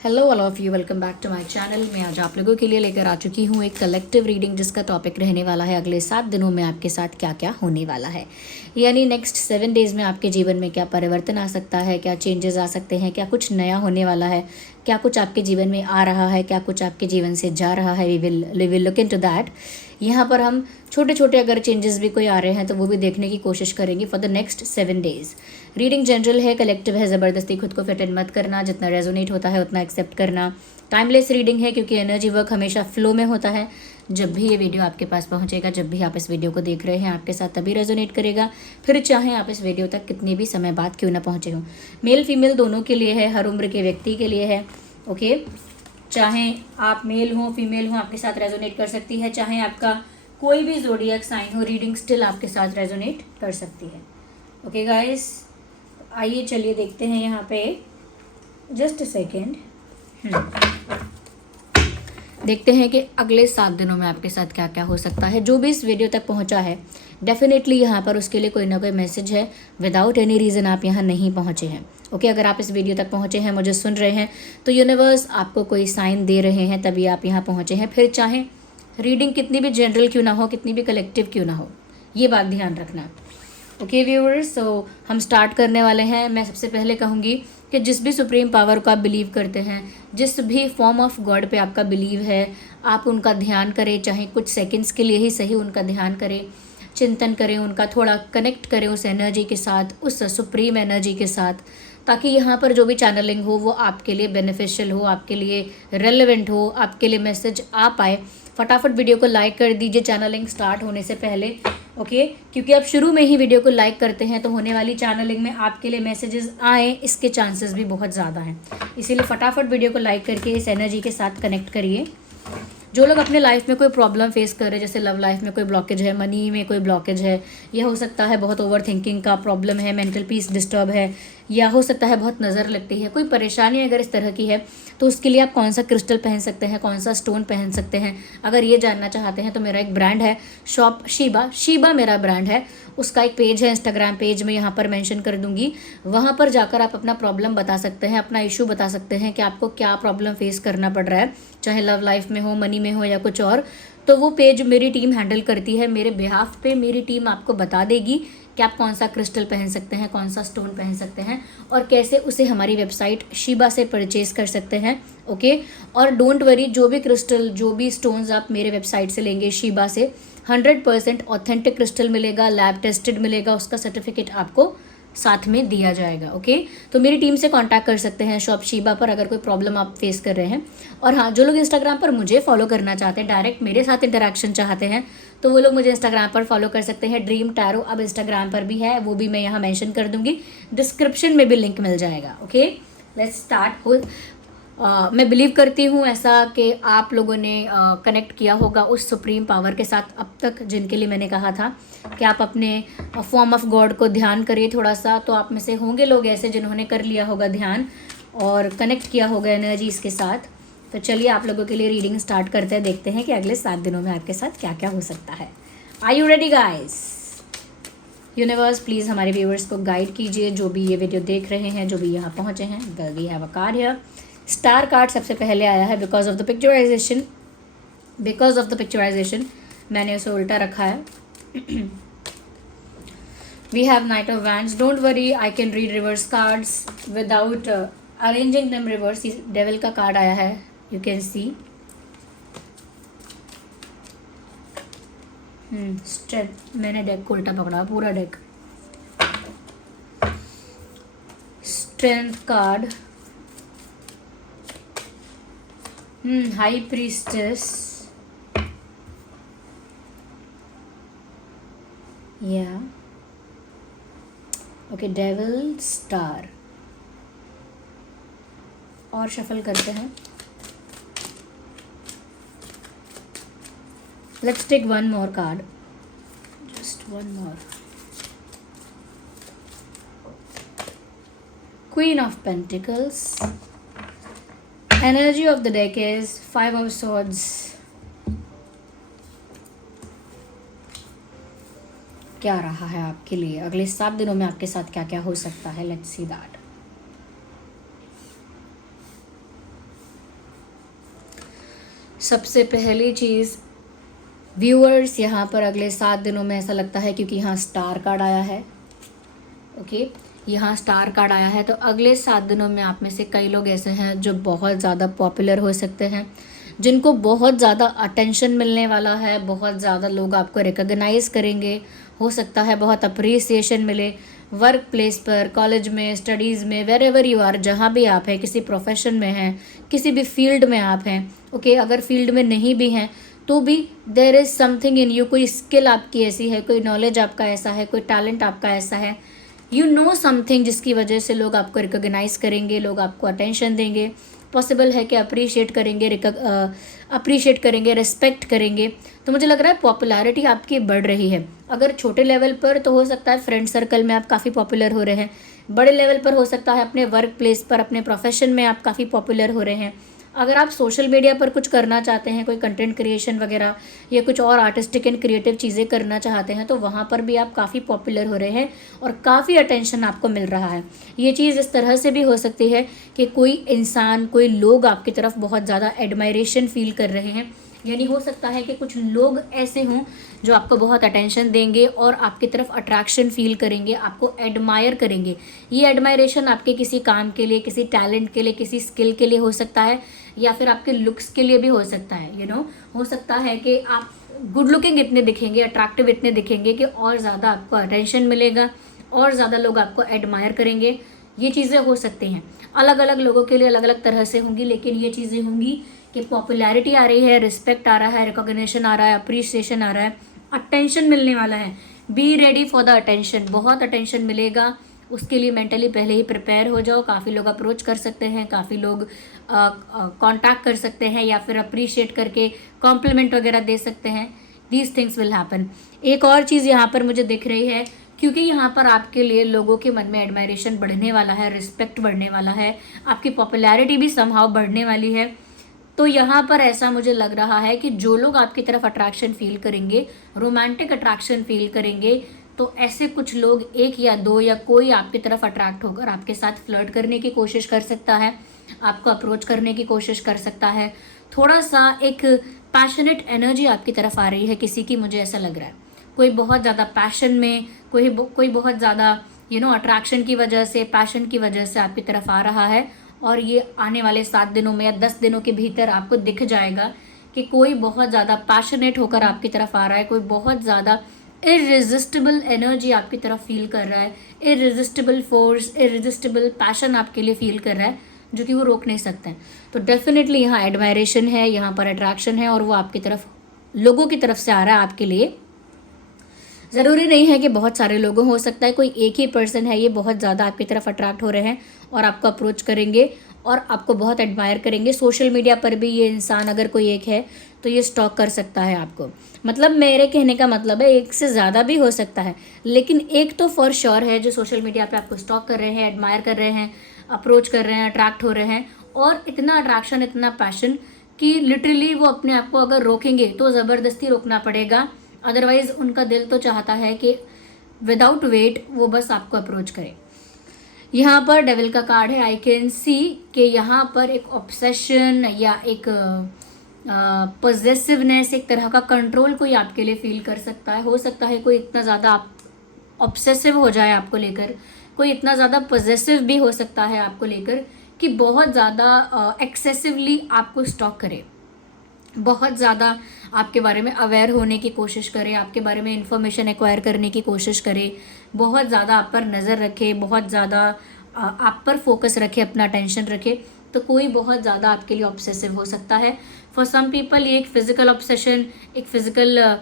Hello all of you, welcome back to my channel. मैं आज आप लोगों के लिए लेकर आ चुकी हूँ एक कलेक्टिव रीडिंग जिसका टॉपिक रहने वाला है अगले 7 दिनों में आपके साथ क्या क्या होने वाला है। यानी नेक्स्ट 7 डेज़ में आपके जीवन में क्या परिवर्तन आ सकता है, क्या चेंजेस आ सकते हैं, क्या कुछ नया होने वाला है, क्या कुछ आपके जीवन में आ रहा है, क्या कुछ आपके जीवन से जा रहा है। We will look into that. यहाँ पर हम छोटे छोटे अगर चेंजेस भी कोई आ रहे हैं तो वो भी देखने की कोशिश करेंगे for the next 7 days. Reading general है, कलेक्टिव है, ज़बरदस्ती खुद को फिट इन मत करना, जितना रेजोनेट होता है उतना एक्सेप्ट करना। टाइमलेस रीडिंग है क्योंकि एनर्जी वर्क हमेशा फ्लो में होता है। जब भी ये वीडियो आपके पास पहुंचेगा, जब भी आप इस वीडियो को देख रहे हैं, आपके साथ तभी रेजोनेट करेगा, फिर चाहे आप इस वीडियो तक कितने भी समय बाद क्यों ना पहुंचे हों। मेल फीमेल दोनों के लिए है, हर उम्र के व्यक्ति के लिए है। ओके, चाहे आप मेल हो फीमेल हो आपके साथ रेजोनेट कर सकती है, चाहे आपका कोई भी ज़ोडिएक साइन हो, रीडिंग स्टिल आपके साथ रेजोनेट कर सकती है। ओके गाइस, आइए चलिए देखते हैं यहाँ पे। जस्ट अ सेकेंड, देखते हैं कि अगले 7 दिनों में आपके साथ क्या क्या हो सकता है। जो भी इस वीडियो तक पहुँचा है डेफिनेटली यहाँ पर उसके लिए कोई ना कोई मैसेज है। विदाउट एनी रीज़न आप यहाँ नहीं पहुँचे हैं। ओके, अगर आप इस वीडियो तक पहुँचे हैं, मुझे सुन रहे हैं, तो यूनिवर्स आपको कोई साइन दे रहे हैं तभी आप यहाँ पहुँचे हैं। फिर चाहे रीडिंग कितनी भी जनरल क्यों ना हो, कितनी भी कलेक्टिव क्यों ना हो, ये बात ध्यान रखना। ओके व्यूअर्स, सो हम स्टार्ट करने वाले हैं। मैं सबसे पहले कहूँगी कि जिस भी सुप्रीम पावर को आप बिलीव करते हैं, जिस भी फॉर्म ऑफ गॉड पे आपका बिलीव है, आप उनका ध्यान करें, चाहे कुछ सेकंड्स के लिए ही सही उनका ध्यान करें, चिंतन करें, उनका थोड़ा कनेक्ट करें उस एनर्जी के साथ, उस सुप्रीम एनर्जी के साथ, ताकि यहाँ पर जो भी चैनलिंग हो वो आपके लिए बेनिफिशियल हो, आपके लिए रेलेवेंट हो, आपके लिए मैसेज आ पाए। फटाफट वीडियो को लाइक कर दीजिए चैनलिंग स्टार्ट होने से पहले। ओके, क्योंकि आप शुरू में ही वीडियो को लाइक करते हैं तो होने वाली चैनलिंग में आपके लिए मैसेजेस आए, इसके चांसेस भी बहुत ज़्यादा हैं। इसीलिए फटाफट वीडियो को लाइक करके इस एनर्जी के साथ कनेक्ट करिए। जो लोग अपने लाइफ में कोई प्रॉब्लम फेस कर रहे हैं, जैसे लव लाइफ में कोई ब्लॉकेज है, मनी में कोई ब्लॉकेज है, यह हो सकता है बहुत ओवर थिंकिंग का प्रॉब्लम है, मेंटल पीस डिस्टर्ब है, या हो सकता है बहुत नज़र लगती है, कोई परेशानी अगर इस तरह की है तो उसके लिए आप कौन सा क्रिस्टल पहन सकते हैं, कौन सा स्टोन पहन सकते हैं, अगर ये जानना चाहते हैं तो मेरा एक ब्रांड है शॉप शीबा मेरा ब्रांड है। उसका एक पेज है, इंस्टाग्राम पेज में यहाँ पर मेंशन कर दूंगी। वहाँ पर जाकर आप अपना प्रॉब्लम बता सकते हैं, अपना इशू बता सकते हैं कि आपको क्या प्रॉब्लम फेस करना पड़ रहा है, चाहे लव लाइफ में हो, मनी में हो या कुछ और। तो वो पेज मेरी टीम हैंडल करती है, मेरे बिहाफ पे मेरी टीम आपको बता देगी कि आप कौन सा क्रिस्टल पहन सकते हैं, कौन सा स्टोन पहन सकते हैं, और कैसे उसे हमारी वेबसाइट शीबा से परचेज कर सकते हैं। ओके, और डोंट वरी, जो भी क्रिस्टल, जो भी स्टोन्स आप मेरे वेबसाइट से लेंगे शीबा से, 100% ऑथेंटिक क्रिस्टल मिलेगा, लैब टेस्टेड मिलेगा, उसका सर्टिफिकेट आपको साथ में दिया जाएगा। ओके, तो मेरी टीम से कांटेक्ट कर सकते हैं शॉप शीबा पर अगर कोई प्रॉब्लम आप फेस कर रहे हैं। और हाँ, जो लोग इंस्टाग्राम पर मुझे फॉलो करना चाहते हैं, डायरेक्ट मेरे साथ इंटरेक्शन चाहते हैं, तो वो लोग मुझे इंस्टाग्राम पर फॉलो कर सकते हैं। ड्रीम टैरो अब इंस्टाग्राम पर भी है, वो भी मैं यहाँ मेंशन कर दूंगी, डिस्क्रिप्शन में भी लिंक मिल जाएगा। Okay, let's start. मैं बिलीव करती हूँ ऐसा कि आप लोगों ने कनेक्ट किया होगा उस सुप्रीम पावर के साथ अब तक, जिनके लिए मैंने कहा था कि आप अपने फॉर्म ऑफ गॉड को ध्यान करिए थोड़ा सा। तो आप में से होंगे लोग ऐसे जिन्होंने कर लिया होगा ध्यान और कनेक्ट किया होगा एनर्जीज के साथ। तो चलिए आप लोगों के लिए रीडिंग स्टार्ट करते हैं, देखते हैं कि अगले 7 दिनों में आपके साथ क्या क्या हो सकता है। Are you ready guys? Universe please हमारे व्यूअर्स को गाइड कीजिए, जो भी ये वीडियो देख रहे हैं, जो भी यहाँ पहुँचे हैं। We have a card here. Star card सबसे पहले आया है बिकॉज ऑफ द पिक्चराइजेशन मैंने उसे उल्टा रखा है। We have knight of wands. Don't worry, I can read reverse cards without arranging them reverse. Devil का कार्ड आया है, यू कैन सी। स्ट्रेंथ, मैंने डेक को उल्टा पकड़ा, पूरा deck. Strength card, high priestess, या ओके, डेविल, स्टार। और शफल करते हैं। Let's take one more card, just one more. Queen of pentacles. Energy of the deck is 5 of Swords. क्या रहा है आपके लिए अगले 7 दिनों में, आपके साथ क्या क्या हो सकता है? Let's see that. सबसे पहली चीज़, व्यूअर्स यहाँ पर अगले 7 दिनों में ऐसा लगता है, क्योंकि यहाँ स्टार कार्ड आया है, ओके, यहाँ स्टार कार्ड आया है, तो अगले 7 दिनों में आप में से कई लोग ऐसे हैं जो बहुत ज़्यादा पॉपुलर हो सकते हैं, जिनको बहुत ज़्यादा अटेंशन मिलने वाला है, बहुत ज़्यादा लोग आपको रिकॉग्नाइज़ करेंगे, हो सकता है बहुत अप्रिसिएशन मिले वर्क प्लेस पर, कॉलेज में, स्टडीज़ में, वेर एवर यू आर, जहाँ भी आप हैं, किसी प्रोफेशन में हैं, किसी भी फील्ड में आप हैं, ओके, अगर फील्ड में नहीं भी हैं तो भी there is something in you, कोई स्किल आपकी ऐसी है, कोई नॉलेज आपका ऐसा है, कोई टैलेंट आपका ऐसा है, यू नो समथिंग, जिसकी वजह से लोग आपको रिकॉग्नाइज़ करेंगे, लोग आपको अटेंशन देंगे, पॉसिबल है कि अप्रिशिएट करेंगे, रिस्पेक्ट करेंगे। तो मुझे लग रहा है पॉपुलैरिटी आपकी बढ़ रही है। अगर छोटे लेवल पर तो हो सकता है फ्रेंड सर्कल में आप काफ़ी पॉपुलर हो रहे हैं, बड़े लेवल पर हो सकता है अपने वर्क प्लेस पर, अपने प्रोफेशन में आप काफ़ी पॉपुलर हो रहे हैं। अगर आप सोशल मीडिया पर कुछ करना चाहते हैं, कोई कंटेंट क्रिएशन वगैरह या कुछ और आर्टिस्टिक एंड क्रिएटिव चीज़ें करना चाहते हैं, तो वहाँ पर भी आप काफ़ी पॉपुलर हो रहे हैं और काफ़ी अटेंशन आपको मिल रहा है। ये चीज़ इस तरह से भी हो सकती है कि कोई इंसान, कोई लोग आपकी तरफ बहुत ज़्यादा एडमायरेशन फील कर रहे हैं, यानी हो सकता है कि कुछ लोग ऐसे हों जो आपको बहुत अटेंशन देंगे और आपकी तरफ अट्रैक्शन फील करेंगे, आपको एडमायर करेंगे। ये एडमायरेशन आपके किसी काम के लिए, किसी टैलेंट के लिए, किसी स्किल के लिए हो सकता है, या फिर आपके लुक्स के लिए भी हो सकता है। हो सकता है कि आप गुड लुकिंग इतने दिखेंगे, अट्रैक्टिव इतने दिखेंगे कि और ज़्यादा आपको अटेंशन मिलेगा, और ज़्यादा लोग आपको एडमायर करेंगे। ये चीज़ें हो सकती हैं, अलग अलग लोगों के लिए अलग अलग तरह से होंगी, लेकिन ये चीज़ें होंगी कि पॉपुलैरिटी आ रही है, रिस्पेक्ट आ रहा है, रिकॉग्निशन आ रहा है, अप्रिसिएशन आ रहा है, अटेंशन मिलने वाला है। Be ready for the attention, बहुत अटेंशन मिलेगा, उसके लिए मेंटली पहले ही प्रिपेयर हो जाओ। काफ़ी लोग अप्रोच कर सकते हैं, काफ़ी लोग कांटेक्ट कर सकते हैं, या फिर अप्रिशिएट करके कॉम्प्लीमेंट वगैरह दे सकते हैं। These things will happen. एक और चीज़ यहाँ पर मुझे दिख रही है, क्योंकि यहाँ पर आपके लिए लोगों के मन में एडमायरेशन बढ़ने वाला है, रिस्पेक्ट बढ़ने वाला है, आपकी पॉपुलैरिटी भी समहाउ बढ़ने वाली है, तो यहाँ पर ऐसा मुझे लग रहा है कि जो लोग आपकी तरफ अट्रैक्शन फील करेंगे, रोमांटिक अट्रैक्शन फील करेंगे, तो ऐसे कुछ लोग, एक या दो या कोई आपकी तरफ अट्रैक्ट होकर आपके साथ फ्लर्ट करने की कोशिश कर सकता है, आपको अप्रोच करने की कोशिश कर सकता है। थोड़ा सा एक पैशनेट एनर्जी आपकी तरफ आ रही है किसी की, मुझे ऐसा लग रहा है। कोई बहुत ज़्यादा पैशन में, कोई बहुत ज़्यादा अट्रैक्शन की वजह से, पैशन की वजह से आपकी तरफ आ रहा है, और ये आने वाले 7 दिनों में या 10 दिनों के भीतर आपको दिख जाएगा कि कोई बहुत ज़्यादा पैशनेट होकर आपकी तरफ आ रहा है, कोई बहुत ज़्यादा इररेजिस्टिबल एनर्जी आपकी तरफ फील कर रहा है, इररेजिस्टिबल फोर्स, इररेजिस्टिबल पैशन आपके लिए फील कर रहा है, जो कि वो रोक नहीं सकते हैं। तो डेफिनेटली यहाँ एडमायरेशन है, यहाँ पर अट्रैक्शन है, और वो आपकी तरफ, लोगों की तरफ से आ रहा है आपके लिए। ज़रूरी नहीं है कि बहुत सारे लोगों, हो सकता है कोई एक ही पर्सन है, ये बहुत ज़्यादा आपकी तरफ अट्रैक्ट हो रहे हैं और आपको अप्रोच करेंगे और आपको बहुत एडमायर करेंगे। सोशल मीडिया पर भी ये इंसान अगर कोई एक है तो ये स्टॉक कर सकता है आपको। मतलब मेरे कहने का मतलब है एक से ज़्यादा भी हो सकता है, लेकिन एक तो फॉर श्योर है जो सोशल मीडिया पे आपको स्टॉक कर रहे हैं, एडमायर कर रहे हैं, अप्रोच कर रहे हैं, अट्रैक्ट हो रहे हैं, और इतना अट्रैक्शन, इतना पैशन कि लिटरली वो अपने आप को अगर रोकेंगे तो ज़बरदस्ती रोकना पड़ेगा। अदरवाइज़ उनका दिल तो चाहता है कि विदाउट वेट वो बस आपको अप्रोच करे। यहाँ पर डेविल का कार्ड है, आई कैन सी कि यहाँ पर एक ऑब्सेशन या एक पॉजेसिवनेस, एक तरह का कंट्रोल कोई आपके लिए फील कर सकता है। हो सकता है कोई इतना ज़्यादा आप ऑब्सेसिव हो जाए आपको लेकर, कोई इतना ज़्यादा पॉजेसिव भी हो सकता है आपको लेकर कि बहुत ज़्यादा एक्सेसिवली आपको स्टॉक करे, बहुत ज़्यादा आपके बारे में अवेयर होने की कोशिश करे, आपके बारे में इंफॉर्मेशन एक्वायर करने की कोशिश करे, बहुत ज़्यादा आप पर नज़र रखे, बहुत ज़्यादा आप पर फोकस रखे, अपना अटेंशन रखे। तो कोई बहुत ज़्यादा आपके लिए ऑब्सेसिव हो सकता है। फॉर सम पीपल ये एक फिज़िकल ऑब्सेशन, एक physical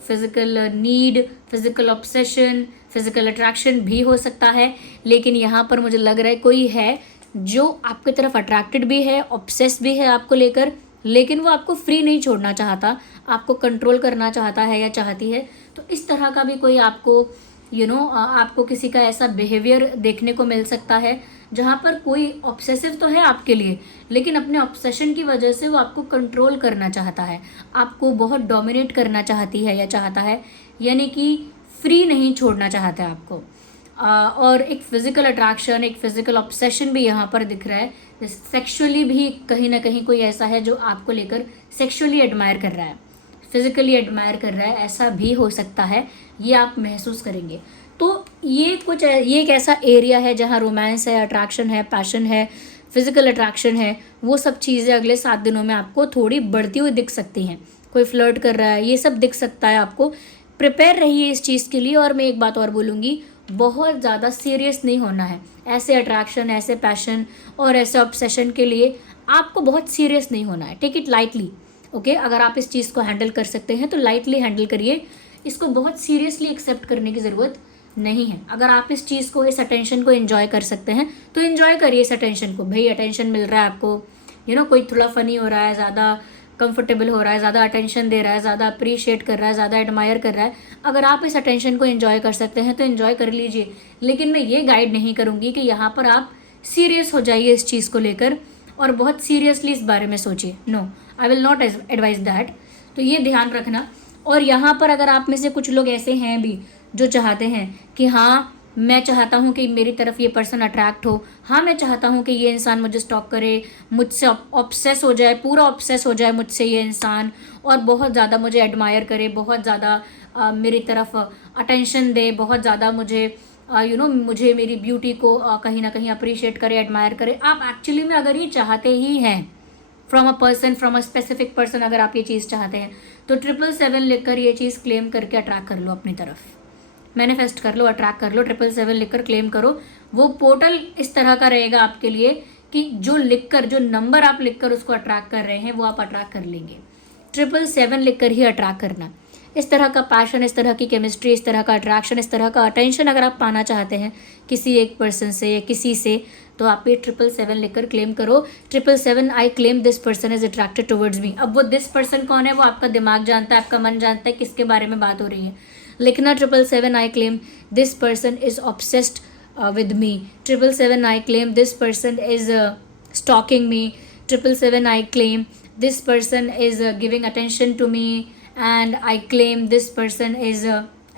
physical need, physical obsession, physical attraction भी हो सकता है। लेकिन यहाँ पर मुझे लग रहा है कोई है जो आपकी तरफ अट्रैक्टेड भी है, ऑब्सेस भी है आपको लेकर, लेकिन वो आपको फ्री नहीं छोड़ना चाहता, आपको कंट्रोल करना चाहता है या चाहती है। तो इस तरह का भी कोई आपको आपको किसी का ऐसा बिहेवियर देखने को मिल सकता है जहाँ पर कोई ऑब्सेसिव तो है आपके लिए, लेकिन अपने ऑब्सेशन की वजह से वो आपको कंट्रोल करना चाहता है, आपको बहुत डोमिनेट करना चाहती है या चाहता है, यानी कि फ्री नहीं छोड़ना चाहता है आपको। और एक फिजिकल अट्रैक्शन, एक फिजिकल ऑब्सेशन भी यहाँ पर दिख रहा है। सेक्सुअली भी कहीं ना कहीं कोई ऐसा है जो आपको लेकर सेक्सुअली एडमायर कर रहा है, फिजिकली एडमायर कर रहा है, ऐसा भी हो सकता है, ये आप महसूस करेंगे। तो ये एक ऐसा एरिया है जहाँ रोमांस है, अट्रैक्शन है, पैशन है, फिजिकल अट्रैक्शन है, वो सब चीज़ें अगले 7 दिनों में आपको थोड़ी बढ़ती हुई दिख सकती हैं। कोई फ्लर्ट कर रहा है, ये सब दिख सकता है आपको। प्रिपेयर रहिए इस चीज़ के लिए। और मैं एक बात और बोलूँगी, बहुत ज़्यादा सीरियस नहीं होना है। ऐसे अट्रैक्शन, ऐसे पैशन और ऐसे ऑब्सेशन के लिए आपको बहुत सीरियस नहीं होना है। Take it lightly, okay. अगर आप इस चीज़ को हैंडल कर सकते हैं तो लाइटली हैंडल करिए, इसको बहुत सीरियसली एक्सेप्ट करने की ज़रूरत नहीं है। अगर आप इस चीज़ को, इस अटेंशन को एंजॉय कर सकते हैं तो एंजॉय करिए इस अटेंशन को। भाई अटेंशन मिल रहा है आपको, कोई थोड़ा फ़नी हो रहा है, ज़्यादा कंफर्टेबल हो रहा है, ज़्यादा अटेंशन दे रहा है, ज़्यादा अप्रिशिएट कर रहा है, ज़्यादा एडमायर कर रहा है, अगर आप इस अटेंशन को एंजॉय कर सकते हैं तो एंजॉय कर लीजिए। लेकिन मैं ये गाइड नहीं करूँगी कि यहाँ पर आप सीरियस हो जाइए इस चीज़ को लेकर और बहुत सीरियसली इस बारे में सोचिए। No, I will not advise that. तो ये ध्यान रखना। और यहाँ पर अगर आप में से कुछ लोग ऐसे हैं भी जो चाहते हैं कि हाँ, मैं चाहता हूँ कि मेरी तरफ ये पर्सन अट्रैक्ट हो, हाँ मैं चाहता हूँ कि ये इंसान मुझे स्टॉक करे, मुझसे ऑब्सेस हो जाए, पूरा ऑब्सेस हो जाए मुझसे ये इंसान, और बहुत ज़्यादा मुझे एडमायर करे, बहुत ज़्यादा मेरी तरफ अटेंशन दे, बहुत ज़्यादा मुझे मुझे मेरी ब्यूटी को कहीं ना कहीं अप्रिशिएट करे, एडमायर करे। आप एक्चुअली में अगर ये चाहते ही हैं फ्रॉम अ स्पेसिफिक पर्सन, अगर आप ये चीज़ चाहते हैं तो 777 लिखकर ये चीज़ क्लेम करके अट्रैक्ट कर लो अपनी तरफ, मैनिफेस्ट कर लो, अट्रैक्ट कर लो। 777 लिखकर क्लेम करो। वो पोर्टल इस तरह का रहेगा आपके लिए कि जो नंबर आप लिखकर उसको अट्रैक्ट कर रहे हैं वो आप अट्रैक्ट कर लेंगे। 777 लिखकर ही अट्रैक्ट करना। इस तरह का पैशन, इस तरह की केमिस्ट्री, इस तरह का अट्रैक्शन, इस तरह का अटेंशन अगर आप पाना चाहते हैं किसी एक पर्सन से या किसी से, तो आप ये 777 लिखकर क्लेम करो। 777 I claim this person is attracted towards me. अब वो दिस पर्सन कौन है वो आपका दिमाग जानता है, आपका मन जानता है किसके बारे में बात हो रही है। लिखना 777 I claim this person is obsessed with me, 777 I claim this person is stalking me, 777 I claim this person is giving attention to me, and I claim this person is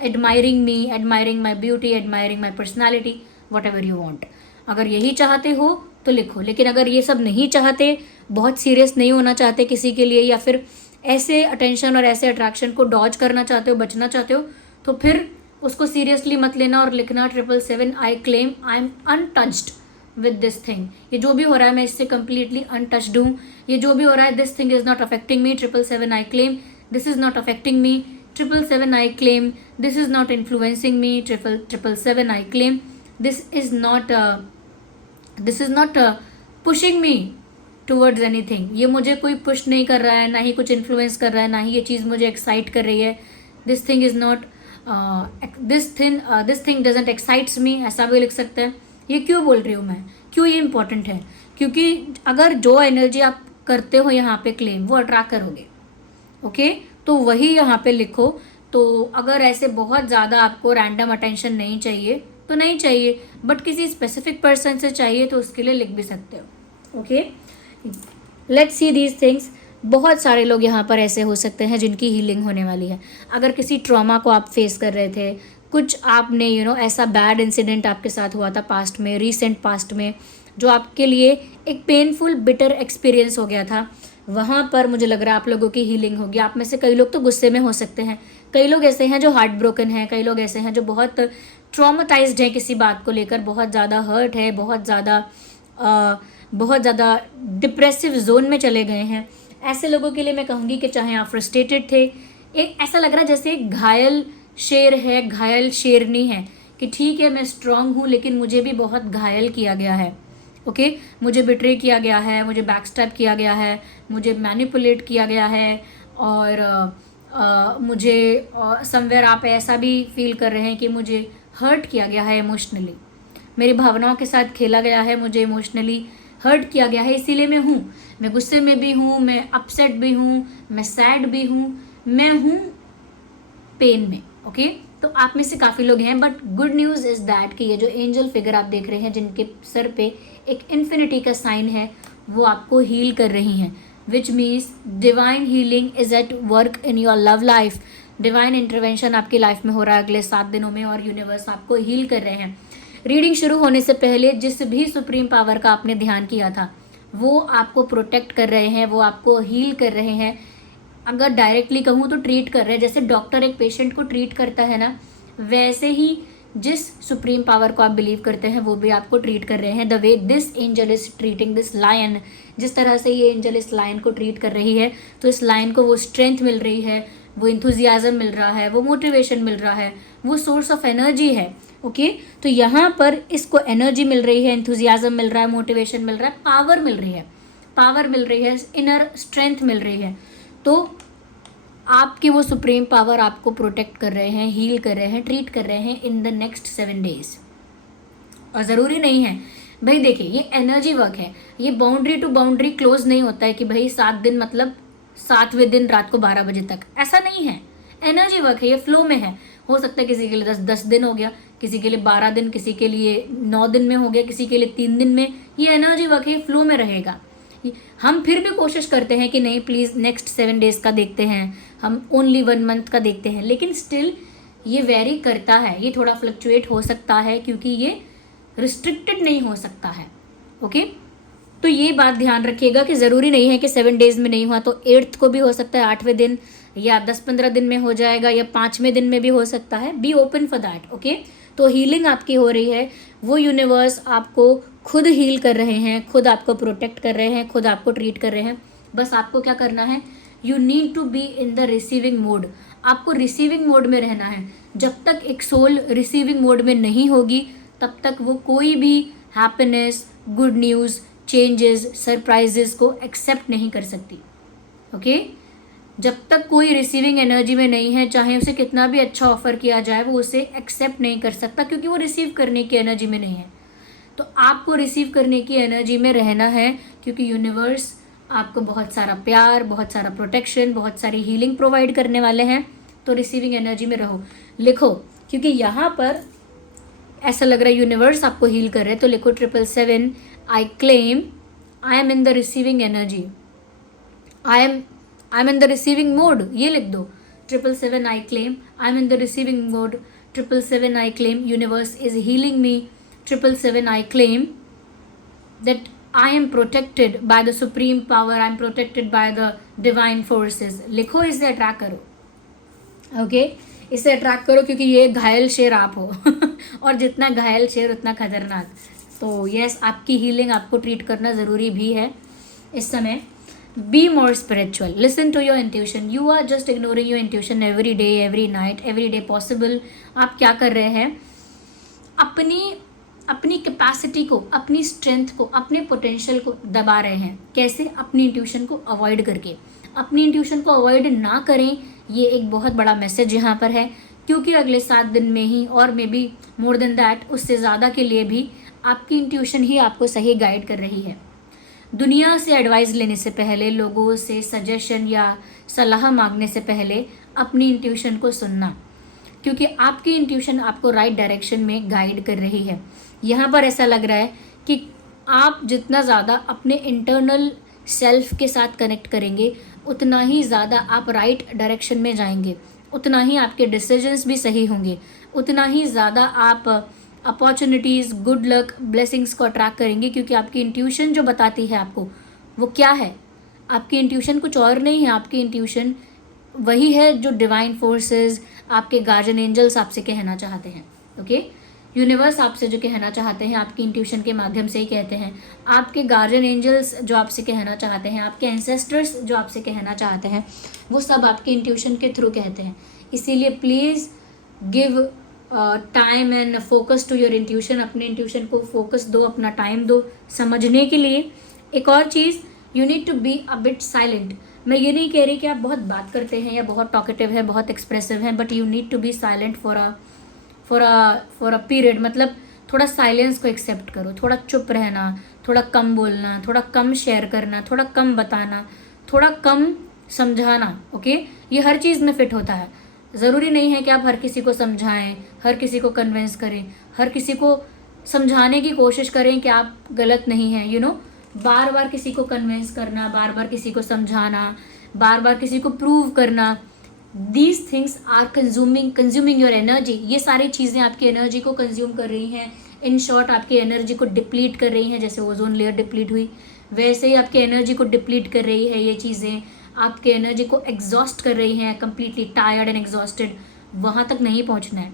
admiring me, admiring my beauty, admiring my personality, whatever you want. अगर यही चाहते हो तो लिखो। लेकिन अगर ये सब नहीं चाहते, बहुत सीरियस नहीं होना चाहते किसी के लिए, या फिर ऐसे अटेंशन और ऐसे अट्रैक्शन को डॉज करना चाहते हो, बचना चाहते हो, तो फिर उसको सीरियसली मत लेना और लिखना 777 I claim I M untouched with this thing. ये जो भी हो रहा है मैं इससे कम्प्लीटली अनटच्ड हूँ। ये जो भी हो रहा है, this thing is not affecting me, 777 I claim this is not affecting me, 777 I claim this is not influencing me, 777 I claim this is not pushing me towards anything. ये मुझे कोई पुश नहीं कर रहा है, ना ही कुछ इन्फ्लुएंस कर रहा है, ना ही ये चीज़ मुझे एक्साइट कर रही है। This thing is not this thing doesn't excites मी, ऐसा भी लिख सकते हैं। ये क्यों बोल रही हूँ मैं, क्यों ये इंपॉर्टेंट है? क्योंकि अगर जो एनर्जी आप करते हो यहाँ पे क्लेम, वो अट्रैक्ट करोगे, ओके? तो वही यहाँ पे लिखो। तो अगर ऐसे बहुत ज़्यादा आपको रैंडम अटेंशन नहीं चाहिए तो नहीं चाहिए, बट किसी स्पेसिफिक पर्सन से चाहिए तो उसके लिए लिख भी सकते हो, okay? Let's see these things. बहुत सारे लोग यहाँ पर ऐसे हो सकते हैं जिनकी हीलिंग होने वाली है। अगर किसी ट्रॉमा को आप फेस कर रहे थे, कुछ आपने ऐसा बैड इंसिडेंट आपके साथ हुआ था पास्ट में, रीसेंट पास्ट में, जो आपके लिए एक पेनफुल बिटर एक्सपीरियंस हो गया था, वहाँ पर मुझे लग रहा है आप लोगों की हीलिंग होगी। आप में से कई लोग तो गुस्से में हो सकते हैं, कई लोग ऐसे हैं जो हार्ट ब्रोकन हैं, कई लोग ऐसे हैं जो बहुत ट्रॉमाटाइज्ड हैं किसी बात को लेकर, बहुत ज़्यादा हर्ट है, बहुत ज़्यादा डिप्रेसिव जोन में चले गए हैं। ऐसे लोगों के लिए मैं कहूँगी कि चाहे आप फ्रस्ट्रेटेड थे, एक ऐसा लग रहा है जैसे एक घायल शेर है, घायल शेरनी है, कि ठीक है मैं स्ट्रांग हूँ लेकिन मुझे भी बहुत घायल किया गया है, ओके? मुझे बिट्रे किया गया है, मुझे बैकस्टैब किया गया है, मुझे मैनिपुलेट किया गया है, और मुझे समवेयर आप ऐसा भी फील कर रहे हैं कि मुझे हर्ट किया गया है इमोशनली, मेरी भावनाओं के साथ खेला गया है, मुझे इमोशनली हर्ट किया गया है, इसीलिए मैं गुस्से में भी हूँ, मैं अपसेट भी हूँ, मैं सैड भी हूँ, मैं हूँ पेन में, ओके? तो आप में से काफ़ी लोग हैं, but good news is that कि ये जो एंजल फिगर आप देख रहे हैं जिनके सर पे एक इन्फिनिटी का साइन है, वो आपको हील कर रही हैं, which means divine healing is at work in your love life. Divine intervention आपकी लाइफ में हो रहा है अगले 7 दिनों में, और यूनिवर्स आपको हील कर रहे हैं। रीडिंग शुरू होने से पहले जिस भी सुप्रीम पावर का आपने ध्यान किया था वो आपको प्रोटेक्ट कर रहे हैं, वो आपको हील कर रहे हैं। अगर डायरेक्टली कहूँ तो ट्रीट कर रहे हैं। जैसे डॉक्टर एक पेशेंट को ट्रीट करता है ना, वैसे ही जिस सुप्रीम पावर को आप बिलीव करते हैं वो भी आपको ट्रीट कर रहे हैं। The way this angel is treating this lion, जिस तरह से ये एंजल इस लायन को ट्रीट कर रही है, तो इस लायन को वो स्ट्रेंथ मिल रही है, वो इंथुजियाज्म मिल रहा है, वो मोटिवेशन मिल रहा है, वो सोर्स ऑफ एनर्जी है। ओके तो यहाँ पर इसको एनर्जी मिल रही है, इंथुजियाज्म मिल रहा है, मोटिवेशन मिल रहा है, पावर मिल रही है, पावर मिल रही है, इनर स्ट्रेंथ मिल रही है। तो आपके वो सुप्रीम पावर आपको प्रोटेक्ट कर रहे हैं, हील कर रहे हैं, ट्रीट कर रहे हैं इन द नेक्स्ट 7 days। और ज़रूरी नहीं है भाई, देखिए ये एनर्जी वर्क है, ये बाउंड्री टू बाउंड्री क्लोज नहीं होता है कि भाई 7 दिन मतलब 7वें दिन रात को 12 बजे तक, ऐसा नहीं है। एनर्जी वर्क है, ये फ्लो में है। हो सकता है किसी के लिए 10 दिन हो गया, किसी के लिए 12 दिन, किसी के लिए 9 दिन में हो गया, किसी के लिए 3 दिन में। ये एनर्जी वर्क है, फ्लो में रहेगा। हम फिर भी कोशिश करते हैं कि नहीं प्लीज़ नेक्स्ट 7 days का देखते हैं, हम ओनली 1 month का देखते हैं, लेकिन स्टिल ये वेरी करता है, ये थोड़ा फ्लक्चुएट हो सकता है क्योंकि ये रिस्ट्रिक्टेड नहीं हो सकता है। ओके तो ये बात ध्यान रखिएगा कि ज़रूरी नहीं है कि 7 days में नहीं हुआ तो 8th को भी हो सकता है, 8वें दिन, या 10-15 दिन में हो जाएगा, या 5वें दिन में भी हो सकता है। Be open for that. Okay तो हीलिंग आपकी हो रही है, वो यूनिवर्स आपको खुद हील कर रहे हैं, खुद आपको प्रोटेक्ट कर रहे हैं, खुद आपको ट्रीट कर रहे हैं। बस आपको क्या करना है, you need to be in the receiving mode. आपको रिसीविंग मोड में रहना है। जब तक एक सोल रिसीविंग मोड में नहीं होगी तब तक वो कोई भी happiness, good news, changes, surprises को एक्सेप्ट नहीं कर सकती। ओके जब तक कोई रिसीविंग एनर्जी में नहीं है, चाहे उसे कितना भी अच्छा ऑफर किया जाए, वो उसे एक्सेप्ट नहीं कर सकता क्योंकि वो रिसीव करने की एनर्जी में नहीं है। तो आपको रिसीव करने की एनर्जी में रहना है क्योंकि यूनिवर्स आपको बहुत सारा प्यार, बहुत सारा प्रोटेक्शन, बहुत सारी हीलिंग प्रोवाइड करने वाले हैं। तो रिसीविंग एनर्जी में रहो। लिखो, क्योंकि यहाँ पर ऐसा लग रहा है यूनिवर्स आपको हील कर रहे हैं, तो लिखो 777 I claim I M in the receiving energy, I am in the receiving mode. ये लिख दो 777 I claim I M in the receiving mode, 777 I claim universe is healing me, 777 I claim that I am protected by the supreme power, I am protected by the divine forces। लिखो, इसे attract करो। Okay इसे attract करो क्योंकि ये घायल शेर आप हो और जितना घायल शेर उतना खतरनाक। तो यस आपकी हीलिंग, आपको ट्रीट करना ज़रूरी भी है इस समय। Be more spiritual, listen to your intuition. You are just ignoring your intuition every day, every night, every day possible. आप क्या कर रहे हैं, अपनी कैपेसिटी को, अपनी स्ट्रेंथ को, अपने पोटेंशियल को दबा रहे हैं। कैसे? अपनी इंट्यूशन को अवॉइड करके। अपनी इंट्यूशन को अवॉइड ना करें, ये एक बहुत बड़ा मैसेज यहाँ पर है, क्योंकि अगले 7 दिन में ही, और may be more than that, उससे ज़्यादा के लिए भी आपकी इंट्यूशन ही आपको सही गाइड कर रही है। दुनिया से एडवाइस लेने से पहले, लोगों से सजेशन या सलाह मांगने से पहले अपनी इंट्यूशन को सुनना, क्योंकि आपकी इंट्यूशन आपको राइट डायरेक्शन में गाइड कर रही है। यहाँ पर ऐसा लग रहा है कि आप जितना ज़्यादा अपने इंटरनल सेल्फ के साथ कनेक्ट करेंगे, उतना ही ज़्यादा आप राइट डायरेक्शन में जाएंगे, उतना ही आपके डिसीजंस भी सही होंगे, उतना ही ज़्यादा आप अपॉर्चुनिटीज़, गुड लक, ब्लेसिंग्स को अट्रैक्ट करेंगे, क्योंकि आपकी इंट्यूशन जो बताती है आपको, वो क्या है? आपकी इंट्यूशन कुछ और नहीं है। आपकी इंट्यूशन वही है जो डिवाइन फोर्सेस, आपके गार्जियन एंजल्स आपसे कहना चाहते हैं। ओके यूनिवर्स आपसे जो कहना चाहते हैं, आपकी इंट्यूशन के माध्यम से ही कहते हैं। आपके गार्जियन एंजल्स जो आपसे कहना चाहते हैं, आपके एंसेस्टर्स जो आपसे कहना चाहते हैं, वो सब आपकी इंट्यूशन के थ्रू कहते हैं। इसीलिए please give time and focus to your intuition. अपने इंट्यूशन को फोकस दो, अपना टाइम दो समझने के लिए। एक और चीज़, you need to be a bit silent. मैं ये नहीं कह रही कि आप बहुत बात करते हैं या बहुत टॉकेटिव है, बहुत एक्सप्रेसिव हैं, but you need to be silent for a period. मतलब थोड़ा साइलेंस को एक्सेप्ट करो, थोड़ा चुप रहना, थोड़ा कम बोलना, थोड़ा कम शेयर करना, थोड़ा कम बताना, थोड़ा कम समझाना। ओके ये हर चीज़ में फिट होता है। ज़रूरी नहीं है कि आप हर किसी को समझाएं, हर किसी को कन्विंस करें, हर किसी को समझाने की कोशिश करें कि आप गलत नहीं हैं। यू नो बार बार किसी को कन्विंस करना, बार बार किसी को समझाना, बार बार किसी को प्रूव करना, these things are consuming your energy. ये सारी चीज़ें आपकी एनर्जी को कंज्यूम कर रही हैं, इन शॉर्ट आपकी एनर्जी को डिप्लीट कर रही हैं, जैसे ओजोन लेयर डिप्लीट हुई वैसे ही आपकी एनर्जी को डिप्लीट कर रही है। ये चीज़ें आपके एनर्जी को एग्जॉस्ट कर रही हैं, कंप्लीटली टायर्ड एंड एग्जॉस्टेड। वहाँ तक नहीं पहुँचना है,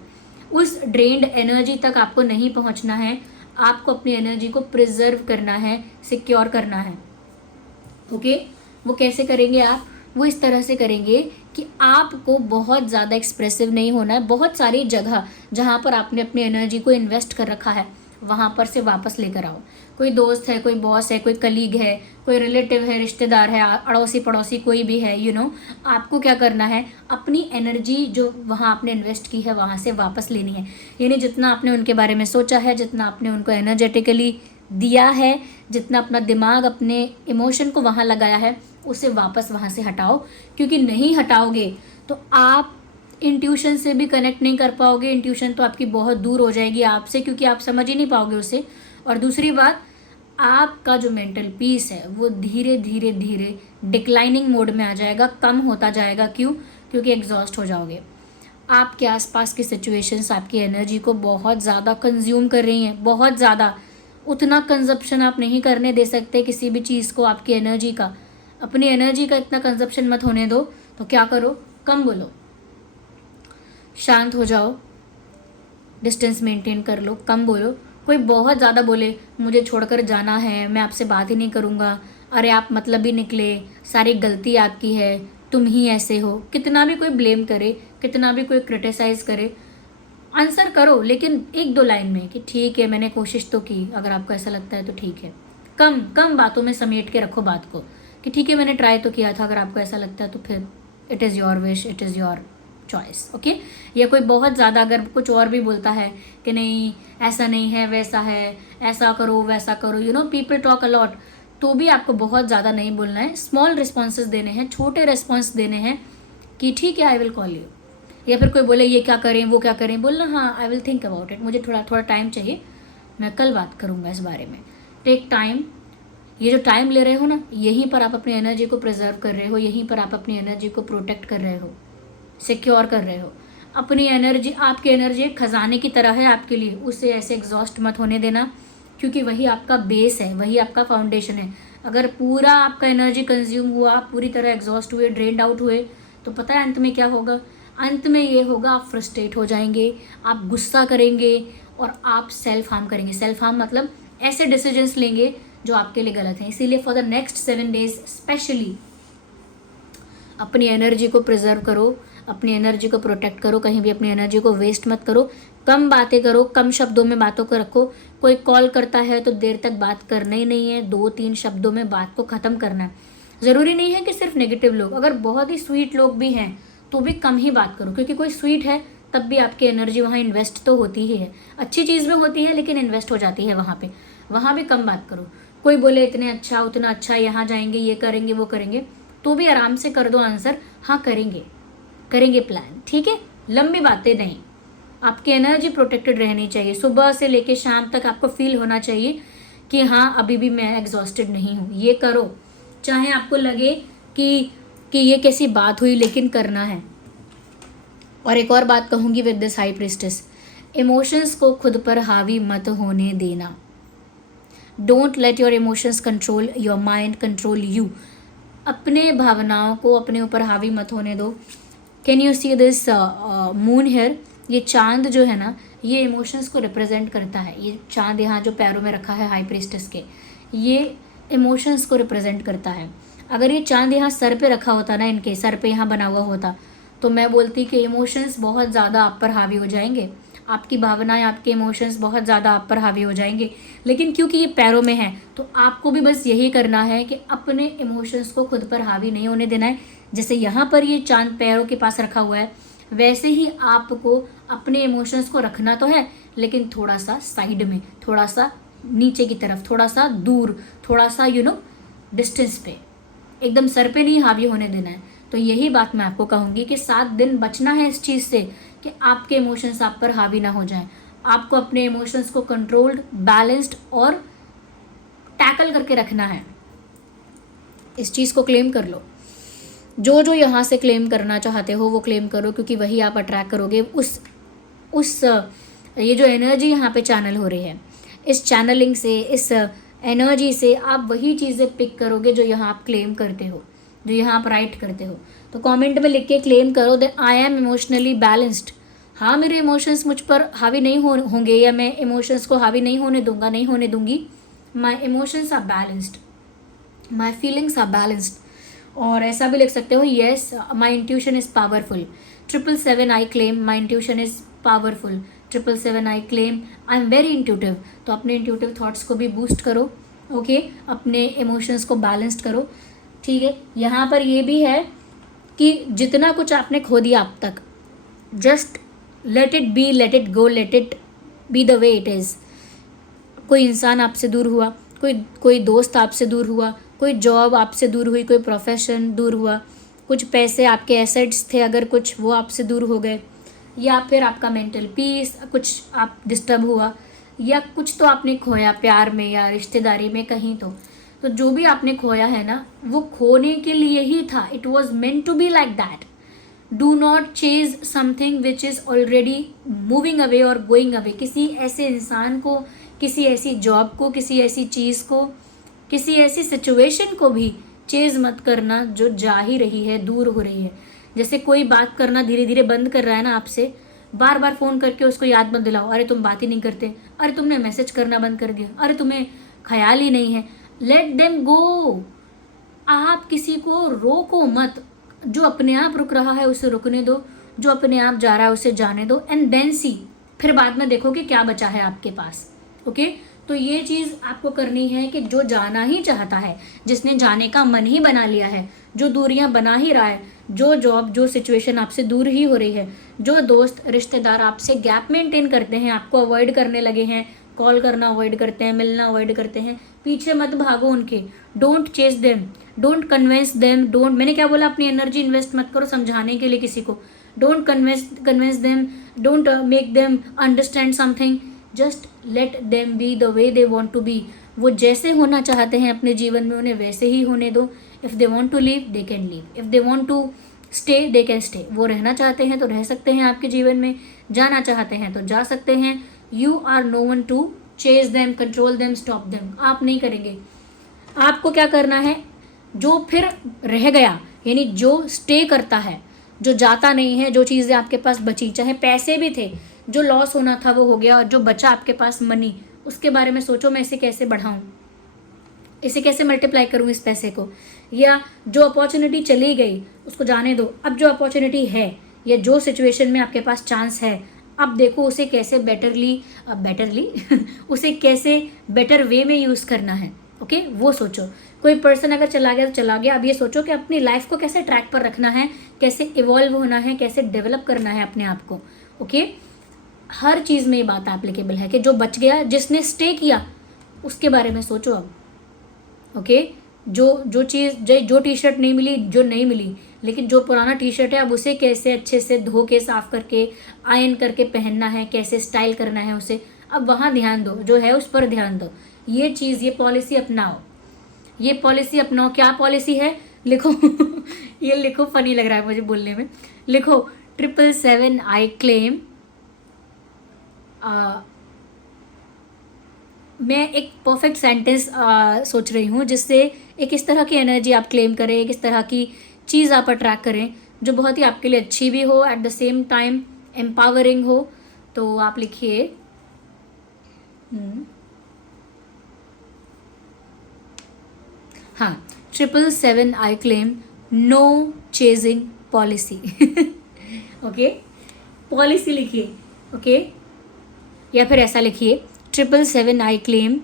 उस ड्रेन्ड एनर्जी तक आपको नहीं पहुँचना है। आपको अपनी एनर्जी को प्रिजर्व करना है, सिक्योर करना है। ओके, वो कैसे करेंगे आप? वो इस तरह से करेंगे कि आपको बहुत ज़्यादा एक्सप्रेसिव नहीं होना है। बहुत सारी जगह जहाँ पर आपने अपनी एनर्जी को इन्वेस्ट कर रखा है वहाँ पर से वापस लेकर आओ। कोई दोस्त है, कोई बॉस है, कोई कलीग है, कोई रिलेटिव है, रिश्तेदार है, अड़ोसी पड़ोसी कोई भी है, आपको क्या करना है? अपनी एनर्जी जो वहाँ आपने इन्वेस्ट की है वहाँ से वापस लेनी है। यानी जितना आपने उनके बारे में सोचा है, जितना आपने उनको एनर्जेटिकली दिया है, जितना अपना दिमाग अपने इमोशन को वहाँ लगाया है, उसे वापस वहाँ से हटाओ। क्योंकि नहीं हटाओगे तो आप इंट्यूशन से भी कनेक्ट नहीं कर पाओगे। इंट्यूशन तो आपकी बहुत दूर हो जाएगी आपसे, क्योंकि आप समझ ही नहीं पाओगे उसे। और दूसरी बात, आपका जो मेंटल पीस है वो धीरे धीरे धीरे डिक्लाइनिंग मोड में आ जाएगा, कम होता जाएगा। क्यों? क्योंकि एग्जॉस्ट हो जाओगे। आपके आसपास की सिचुएशंस आपकी एनर्जी को बहुत ज़्यादा कंज्यूम कर रही हैं, बहुत ज़्यादा। उतना कंजप्शन आप नहीं करने दे सकते किसी भी चीज़ को, आपकी एनर्जी का। अपनी एनर्जी का इतना कंजप्शन मत होने दो। तो क्या करो? कम बोलो, शांत हो जाओ, डिस्टेंस मेंटेन कर लो, कम बोलो। कोई बहुत ज़्यादा बोले मुझे छोड़कर जाना है, मैं आपसे बात ही नहीं करूँगा, अरे आप मतलब ही निकले, सारी गलती आपकी है, तुम ही ऐसे हो, कितना भी कोई ब्लेम करे, कितना भी कोई क्रिटिसाइज़ करे, आंसर करो, लेकिन 1-2 लाइन में कि ठीक है मैंने कोशिश तो की, अगर आपको ऐसा लगता है तो ठीक है। कम कम बातों में समेट के रखो बात को कि ठीक है मैंने ट्राई तो किया था, अगर आपको ऐसा लगता है तो फिर it is your wish, it is your choice. Okay, या कोई बहुत ज़्यादा अगर कुछ और भी बोलता है कि नहीं ऐसा नहीं है, वैसा है, ऐसा करो वैसा करो, पीपल टॉक अ लॉट, तो भी आपको बहुत ज़्यादा नहीं बोलना है। स्मॉल रिस्पॉन्सेज देने हैं, छोटे रिस्पॉन्स देने हैं कि ठीक है आई विल कॉल यू। या फिर कोई बोले ये क्या करें वो क्या करें, बोलना हाँ I will think about it, मुझे थोड़ा टाइम चाहिए, मैं कल बात करूँगा इस बारे में। Take time. ये जो टाइम ले रहे हो ना, यहीं पर आप अपनी एनर्जी को प्रिजर्व कर रहे हो, यहीं पर आप अपनी एनर्जी को प्रोटेक्ट कर रहे हो, सिक्योर कर रहे हो। अपनी एनर्जी, आपकी एनर्जी एक खजाने की तरह है आपके लिए, उसे ऐसे एग्जॉस्ट मत होने देना, क्योंकि वही आपका बेस है, वही आपका फाउंडेशन है। अगर पूरा आपका एनर्जी कंज्यूम हुआ, पूरी तरह एग्जॉस्ट हुए, ड्रेन्ड आउट हुए, तो पता है अंत में क्या होगा? अंत में ये होगा, आप फ्रस्ट्रेट हो जाएंगे, आप गुस्सा करेंगे और आप सेल्फ हार्म करेंगे। सेल्फ हार्म मतलब ऐसे डिसीजंस लेंगे जो आपके लिए गलत हैं। इसीलिए for the next 7 days specially अपनी एनर्जी को प्रिजर्व करो, अपनी एनर्जी को प्रोटेक्ट करो, कहीं भी अपनी एनर्जी को वेस्ट मत करो, कम बातें करो, कम शब्दों में बातों को रखो। कोई कॉल करता है तो देर तक बात करना ही नहीं है, 2-3 शब्दों में बात को ख़त्म करना है। ज़रूरी नहीं है कि सिर्फ नेगेटिव लोग, अगर बहुत ही स्वीट लोग भी हैं तो भी कम ही बात करो, क्योंकि कोई स्वीट है तब भी आपकी एनर्जी वहाँ इन्वेस्ट तो होती ही है। अच्छी चीज़ में होती है लेकिन इन्वेस्ट हो जाती है वहाँ पे, वहाँ भी कम बात करो। कोई बोले इतने अच्छा उतना अच्छा, यहाँ जाएंगे, ये करेंगे वो करेंगे, तो भी आराम से कर दो आंसर, हाँ करेंगे प्लान, ठीक है। लंबी बातें नहीं, आपकी एनर्जी प्रोटेक्टेड रहनी चाहिए। सुबह से लेके शाम तक आपको फील होना चाहिए कि हाँ अभी भी मैं एग्जॉस्टेड नहीं हूँ। ये करो, चाहे आपको लगे कि ये कैसी बात हुई, लेकिन करना है। और एक और बात कहूँगी with this high priestess, emotions को खुद पर हावी मत होने देना। Don't let your emotions control your mind, control you. अपने भावनाओं को अपने ऊपर हावी मत होने दो। Can you see this moon here? ये चांद जो है ना, ये इमोशंस को रिप्रेजेंट करता है। ये चांद यहाँ जो पैरों में रखा है हाई प्रीस्टेस के, ये इमोशंस को रिप्रेजेंट करता है। अगर ये चांद यहाँ सर पे रखा होता ना, इनके सर पे यहाँ बना हुआ होता, तो मैं बोलती कि इमोशंस बहुत ज़्यादा आप पर हावी हो जाएंगे, आपकी भावनाएं, आपके इमोशंस बहुत ज़्यादा आप पर हावी हो जाएंगे। लेकिन क्योंकि ये पैरों में है, तो आपको भी बस यही करना है कि अपने इमोशंस को खुद पर हावी नहीं होने देना है। जैसे यहाँ पर ये चांद पैरों के पास रखा हुआ है, वैसे ही आपको अपने इमोशंस को रखना तो है, लेकिन थोड़ा सा साइड में, थोड़ा सा नीचे की तरफ, थोड़ा सा दूर, थोड़ा सा डिस्टेंस पे, एकदम सर पे नहीं हावी होने देना है। तो यही बात मैं आपको कहूँगी कि 7 दिन बचना है इस चीज़ से कि आपके इमोशंस आप पर हावी ना हो जाएं। आपको अपने इमोशंस को कंट्रोल्ड, बैलेंस्ड और टैकल करके रखना है। इस चीज़ को क्लेम कर लो। जो यहाँ से क्लेम करना चाहते हो वो क्लेम करो, क्योंकि वही आप अट्रैक्ट करोगे। उस ये जो एनर्जी यहाँ पे चैनल हो रही है, इस चैनलिंग से, इस एनर्जी से आप वही चीज़ें पिक करोगे जो यहाँ आप क्लेम करते हो, जो यहाँ आप राइट करते हो। तो कमेंट में लिख के क्लेम करो that I am emotionally balanced. हाँ, मेरे इमोशंस मुझ पर हावी नहीं होंगे, या मैं इमोशंस को हावी नहीं होने दूंगा, नहीं होने दूंगी। My emotions are balanced, my feelings are balanced. और ऐसा भी लिख सकते हो, yes my intuition is powerful. 777 I claim my intuition is powerful. 777 I claim I am very intuitive. तो अपने इंट्यूटिव थॉट्स को भी बूस्ट करो, ओके, अपने इमोशंस को बैलेंस्ड करो, ठीक है। यहाँ पर ये भी है कि जितना कुछ आपने खो दिया अब तक, just let it be, let it go, let it be the way it is. कोई इंसान आपसे दूर हुआ, कोई दोस्त आपसे दूर हुआ, कोई जॉब आपसे दूर हुई, कोई प्रोफेशन दूर हुआ, कुछ पैसे आपके एसेट्स थे अगर कुछ, वो आपसे दूर हो गए, या फिर आपका मेंटल पीस, कुछ आप डिस्टर्ब हुआ, या कुछ तो आपने खोया प्यार में या रिश्तेदारी में कहीं। तो जो भी आपने खोया है ना, वो खोने के लिए ही था। It was meant to be like that. Do not chase something which is already moving away और गोइंग अवे। किसी ऐसे इंसान को, किसी ऐसी जॉब को, किसी ऐसी चीज़ को, किसी ऐसी सिचुएशन को भी चेज मत करना जो जा ही रही है, दूर हो रही है। जैसे कोई बात करना धीरे धीरे बंद कर रहा है ना आपसे, बार बार फ़ोन करके उसको याद मत दिलाओ, अरे तुम बात ही नहीं करते, अरे तुमने मैसेज करना बंद कर दिया, अरे तुम्हें ख्याल ही नहीं है। Let them go. आप किसी को रोको मत। जो अपने आप रुक रहा है उसे रुकने दो, जो अपने आप जा रहा है उसे जाने दो, एंड देन सी, फिर बाद में देखो कि क्या बचा है आपके पास, ओके। तो ये चीज़ आपको करनी है कि जो जाना ही चाहता है, जिसने जाने का मन ही बना लिया है, जो दूरियां बना ही रहा है, जो जॉब, जो सिचुएशन आपसे दूर ही हो रही है, जो दोस्त रिश्तेदार आपसे गैप मेंटेन करते हैं, आपको अवॉइड करने लगे हैं, कॉल करना अवॉइड करते हैं, मिलना अवॉइड करते हैं, पीछे मत भागो उनके। Don't chase them, don't convince them, don't, मैंने क्या बोला, अपनी एनर्जी इन्वेस्ट मत करो समझाने के लिए किसी को। Don't convince them, don't make them understand something, just let them be the way they want to be. वो जैसे होना चाहते हैं अपने जीवन में, उन्हें वैसे ही होने दो। If they want to leave they can leave, if they want to stay they can stay. वो रहना चाहते हैं तो रह सकते हैं आपके जीवन में, जाना चाहते हैं तो जा सकते हैं। You are no one to chase them, control them, stop them. आप नहीं करेंगे। आपको क्या करना है, जो फिर रह गया, यानी जो स्टे करता है, जो जाता नहीं है, जो चीज़ें आपके पास बची, चाहे पैसे भी थे, जो लॉस होना था वो हो गया, और जो बचा आपके पास मनी, उसके बारे में सोचो, मैं इसे कैसे बढ़ाऊं, इसे कैसे मल्टीप्लाई करूं इस पैसे को। या जो अपॉर्चुनिटी चली गई उसको जाने दो, अब जो अपॉर्चुनिटी है या जो सिचुएशन में आपके पास चांस है, अब देखो उसे कैसे बेटरली उसे कैसे बेटर वे में यूज़ करना है, ओके। वो सोचो। कोई पर्सन अगर चला गया तो चला गया, अब ये सोचो कि अपनी लाइफ को कैसे ट्रैक पर रखना है, कैसे इवॉल्व होना है, कैसे डेवलप करना है अपने आप को, ओके। हर चीज़ में ये बात एप्लीकेबल है कि जो बच गया, जिसने स्टे किया, उसके बारे में सोचो अब, ओके। जो चीज़, जो टी शर्ट नहीं मिली, जो नहीं मिली, लेकिन जो पुराना टी शर्ट है, अब उसे कैसे अच्छे से धो के, साफ करके, आयरन करके पहनना है, कैसे स्टाइल करना है उसे, अब वहाँ ध्यान दो, जो है उस पर ध्यान दो। ये चीज़, ये पॉलिसी अपनाओ, ये पॉलिसी अपनाओ। क्या पॉलिसी है, लिखो ये लिखो, फनी लग रहा है मुझे बोलने में। लिखो 777 आई क्लेम। मैं एक परफेक्ट सेंटेंस सोच रही हूँ जिससे एक इस तरह की एनर्जी आप क्लेम करें, एक इस तरह की चीज़ आप अट्रैक्ट करें जो बहुत ही आपके लिए अच्छी भी हो, at the same time empowering हो। तो आप लिखिए हाँ, 777 I claim no chasing policy. Okay, policy लिखिए, ओके। या फिर ऐसा लिखिए 777 I claim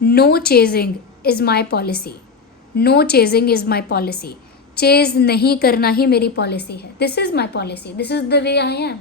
no chasing is my policy, no chasing is my policy. Chase नहीं करना ही मेरी पॉलिसी है, this is my policy, this is the way I am.